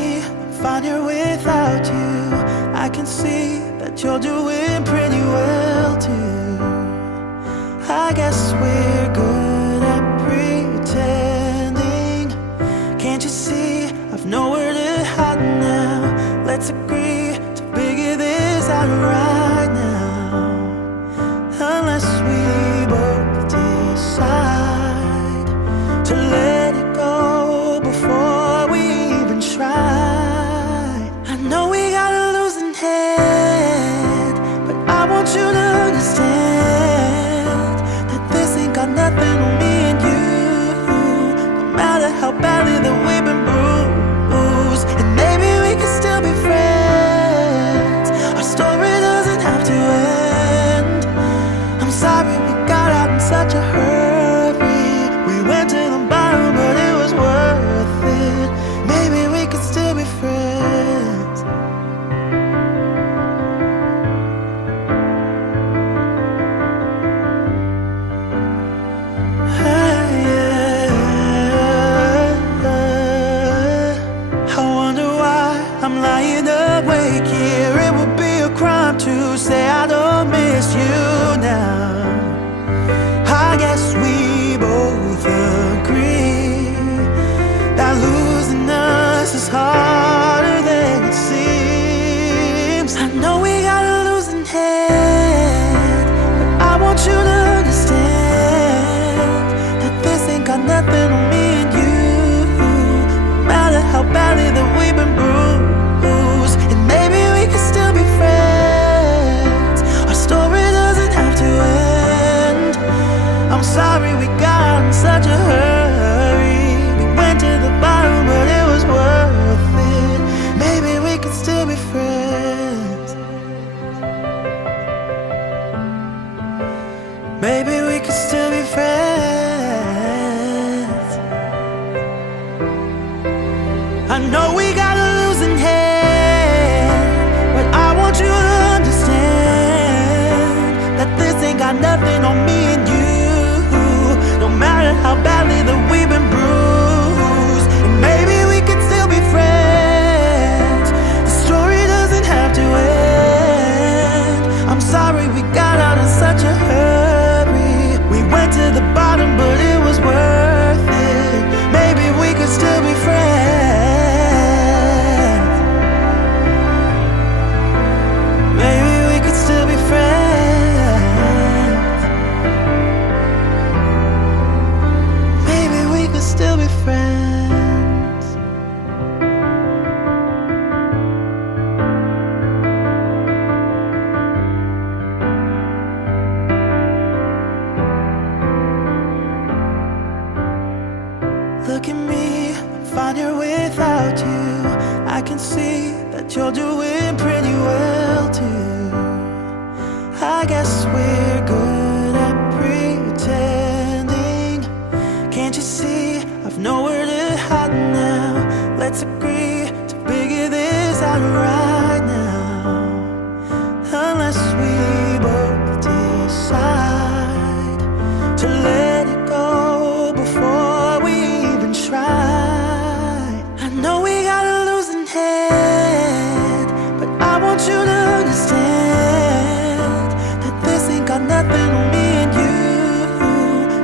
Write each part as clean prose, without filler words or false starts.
me, I'm fine here without you. I can see that you're doing pretty well too. I guess we're good at pretending. Can't you see I've nowhere to hide now? Let's agree to figure this out right now. Unless we both decide to let it go before we even try. I know we got a losing head, but I want you to understand that this ain't got nothing on me and you. No matter how badly that we've been bruised, and maybe we can still be friends. Our story doesn't have to end. I'm sorry we got out in such a hurry. We went to the bottom, but it was worth it. Maybe we could still be friends. I wonder why I'm lying awake here. It would be a crime to say I don't miss you now. I guess we both agree that losing us is harder than it seems. I know we got a losing head, but I want you to understand that this ain't got nothing on me and you. No matter how badly that we've been bruised, and maybe we can still be friends. Our story doesn't have to end. I'm sorry we got out in such a hurry. We went to the bottom, but it was worth it. Maybe we could still be friends. Maybe we could still be friends. I know we got a losing hand, but I want you to understand that this ain't got nothing on me and you. No matter how badly that we've been bruised, and maybe we could still be friends. The story doesn't have to end. I'm sorry we got out in such a hurry. We went to the bottom, but it was worth it. Maybe we could still be friends. Maybe we could still be friends. Maybe we could still be friends. Look at me, I'm fine here without you. I can see that you're doing pretty well too. I guess we're good at pretending. Can't you see I've nowhere to hide now? Let's agree to figure this out right now. Unless we both decide to let it go before we even try. I know we got a losing head, but I want you to understand that this ain't got nothing on me and you.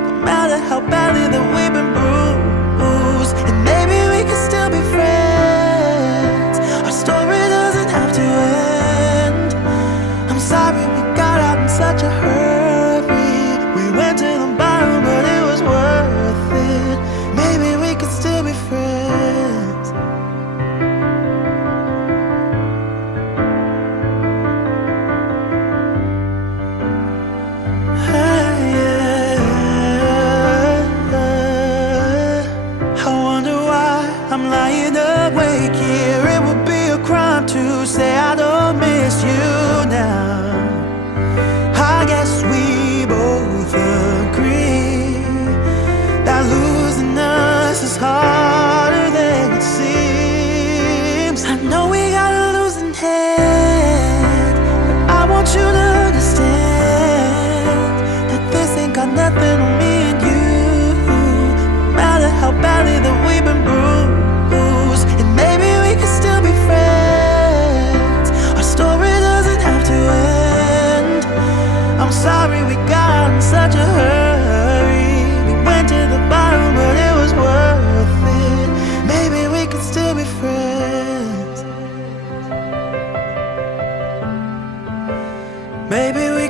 No matter how badly that we've been bruised, and maybe we can still be friends. Our story doesn't have to end. I'm sorry we got out in such a hurry. We went to the bottom, but it was worth it. Maybe we could still be friends. I wonder why I'm lying awake here. It would be a crime to say I don't miss you now. I guess we both agree that losing us is harder than it seems. I know we got a losing head, but I want you to understand that this ain't got nothing on me and you. No matter how badly that we've been bruised, and maybe we can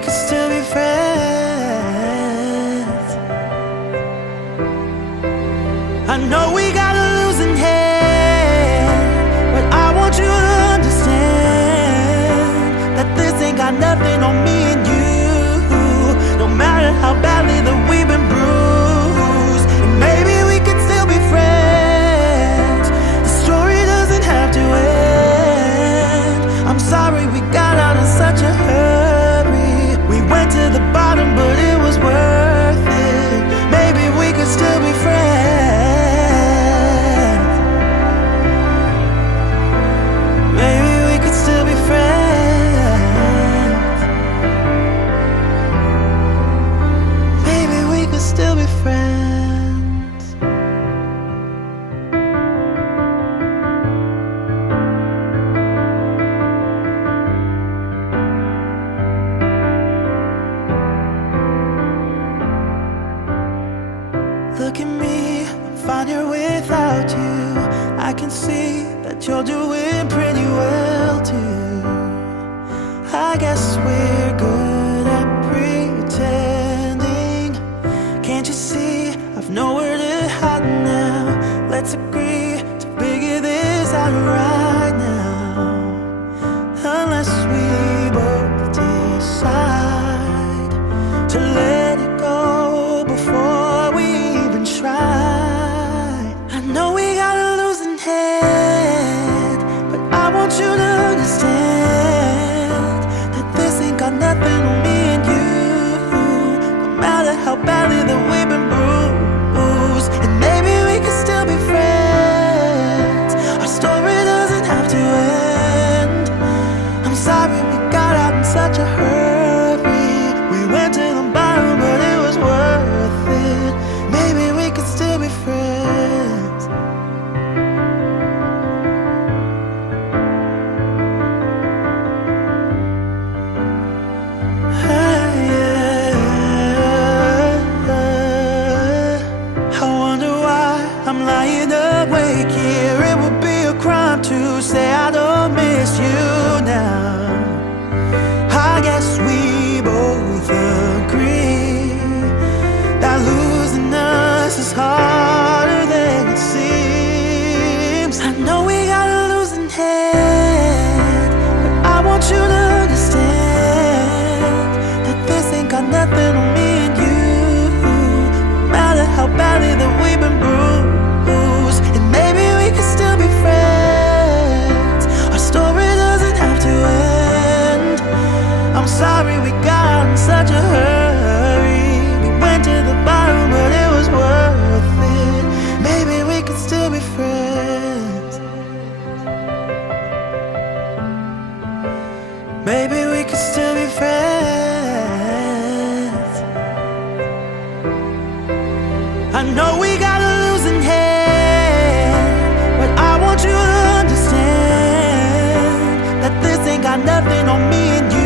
could still be friends. I know we got a losing hand, but I want you to understand that this ain't got nothing on me and you. No matter how badly that we've been bruised, and maybe we could still be friends. The story doesn't have to end. I'm sorry we got out in such a hurry. We went to the bottom, but it was worth it. Maybe we could still be friends. Maybe we could still be friends. Maybe we could still be friends. Look at me, I'm fine here without you. I can see that you're doing pretty well too. I guess we're good at pretending. Can't you see I've nowhere to hide now? Let's agree to figure this out right now. Unless we both decide to let it go before we even try. I know we got a losing hand, but I want you to understand that this ain't got nothing on me and you. No matter how badly that we've been bruised, and maybe we could still be friends. Our story doesn't have to end. I'm sorry we got out in such a hurry. We went to the bottom, but it was worth it. Maybe we could still be friends. I wonder why I'm lying awake here. It would be a crime to say I don't miss you now. I guess we both agree that losing us is harder than it seems. I know we got a losing hand, but I want you to understand that this ain't got nothing on me and you. No matter how badly that we've been bruised, and maybe we could still be friends. Our story doesn't have to end. I'm sorry we got out in such a hurry. We went to the bottom, but it was worth it. Maybe we could still be friends. Maybe we could still be friends. I know we got a losing hand, but I want you to understand that this ain't got nothing on me and you.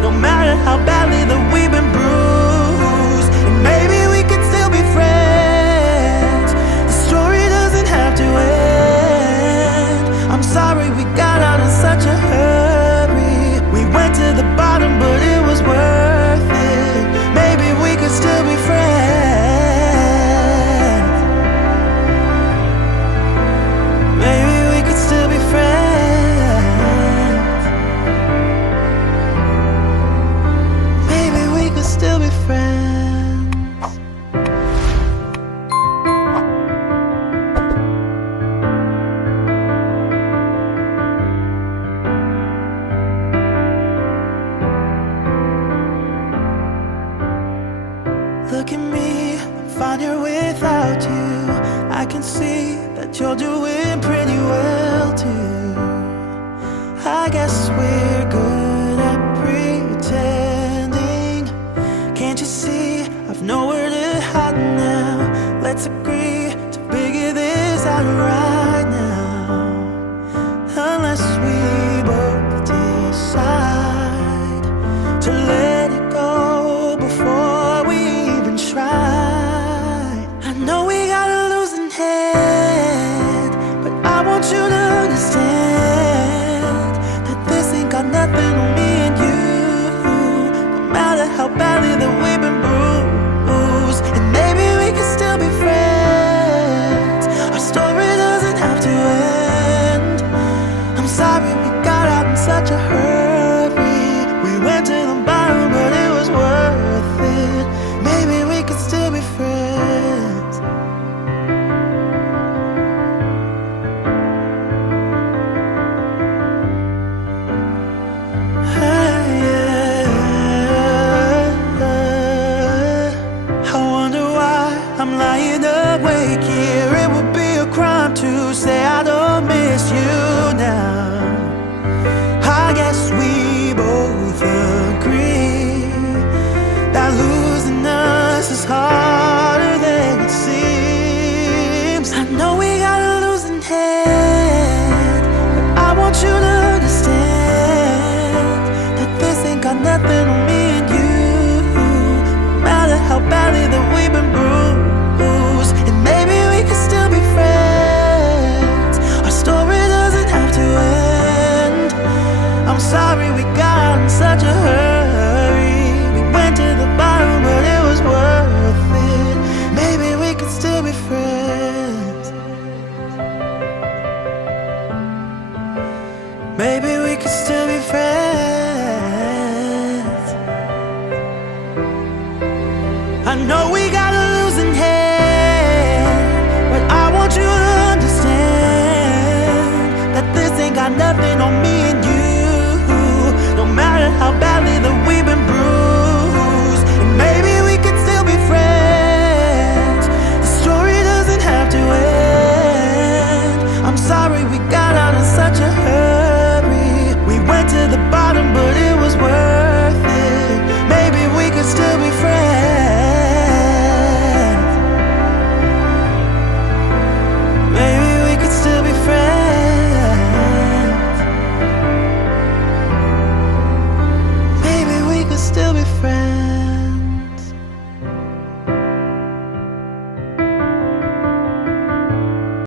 No matter how badly that we've been bruised, and maybe we could still be friends. The story doesn't have to end. I'm sorry we got out in such a hurry. We went to the bottom, but it was worth it. Maybe we could still be friends. Maybe we could still be friends. Maybe we could still be friends. Look at me, I'm fine here without you. I can see that you're doing pretty well too. I guess we're good at pretending. Can't you see I've nowhere to hide now? Let's agree to figure this out right now. Unless we both decide to let it go before we even try. I know we got a losing hand, but I want you to understand that this ain't got nothing on me and you. now. I guess we both agree that losing us is harder than it seems. I know we got a losing hand, but I want you to understand that this ain't got nothing on me and you. No matter how badly that we've been bruised, and maybe we could still be friends. Our story doesn't have to end. I'm sorry we got in such a hurry. We went to the bottom, but it was worth it. Maybe we could still be friends. Maybe we could still be friends. I know we got a losing hand, but I want you to understand that this ain't got nothing on me and you. No matter how badly that we've been bruised, and maybe we could still be friends. The story doesn't have to end. I'm sorry we got out in such a hurry. We went to the bottom, but